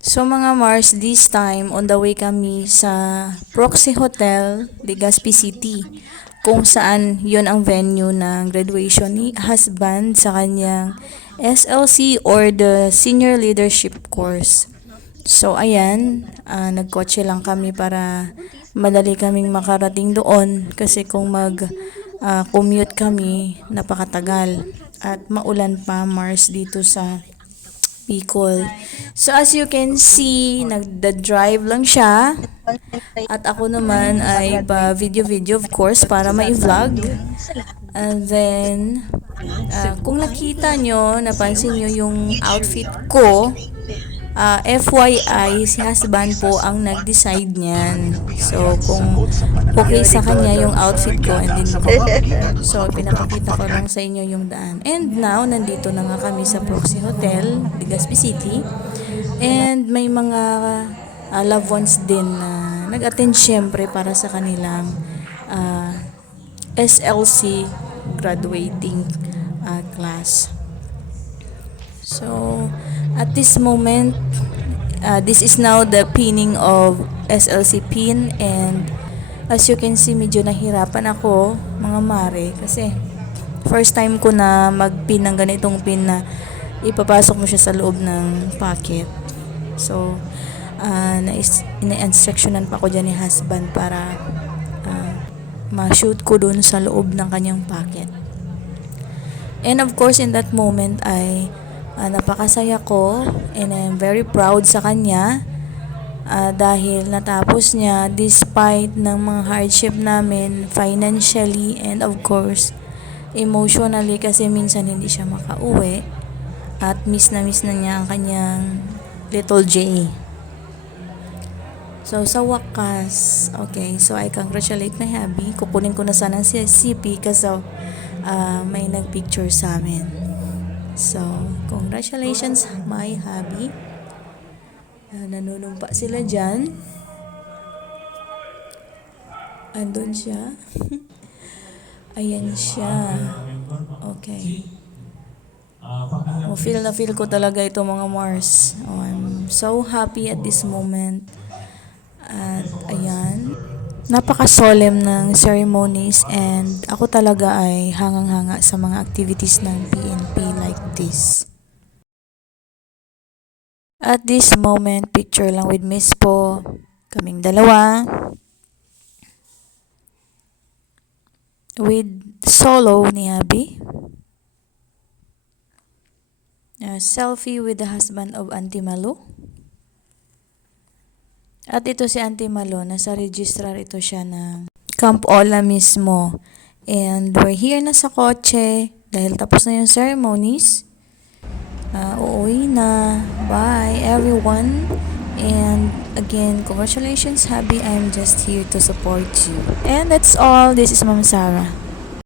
So mga Mars, this time on the way kami sa Proxy Hotel, Legazpi City, kung saan yon ang venue ng graduation ni husband sa kanyang SLC or the Senior Leadership Course. So ayan, nagkotse lang kami para madali kaming makarating doon kasi kung mag-commute kami, napakatagal at maulan pa Mars dito sa Bicol. So as you can see, nagda-drive lang siya. At ako naman ay pa video of course para ma-vlog. And then, kung nakita nyo, napansin nyo yung outfit ko, FYI, si husband po ang nag-decide niyan. So, kung okay sa kanya yung outfit ko and din ko. So, pinakakita ko lang sa inyo yung daan. And now, nandito na nga kami sa Proxy Hotel, Legazpi City. And may mga loved ones din na nag-attend syempre para sa kanilang SLC graduating class. So, at this moment, this is now the pinning of SLC pin, and as you can see, medyo nahirapan ako, mga mare, kasi first time ko na mag-pin ng ganitong pin na ipapasok mo siya sa loob ng pocket. So, ina-instructionan pa ko dyan ni husband para ma-shoot ko dun sa loob ng kanyang pocket. And of course, in that moment ay napakasaya ko and I'm very proud sa kanya dahil natapos niya despite ng mga hardship namin financially and of course emotionally, kasi minsan hindi siya makauwi at miss na niya ang kanyang little J. So sa wakas, okay, so I congratulate my hubby. Kukunin ko na sana si CP kasi may nagpicture sa amin. So, congratulations my hubby. Nanunumpa sila dyan. Andun siya. Ayan siya. Okay. Feel na feel ko talaga ito, mga Mars. I'm so happy at this moment. At ayan. Napaka-solemn ng ceremonies and ako talaga ay hangang-hanga sa mga activities ng PNP like this. At this moment, picture lang with Miss Po, kaming dalawa. With solo ni Abby. Selfie with the husband of Auntie Malu. At ito si Auntie Malo, nasa registrar ito siya ng Camp Ola mismo. And we're here na sa kotse dahil tapos na yung ceremonies. Uuwi na. Bye everyone. And again, congratulations hubby. I'm just here to support you. And that's all. This is Ma'am Sarah.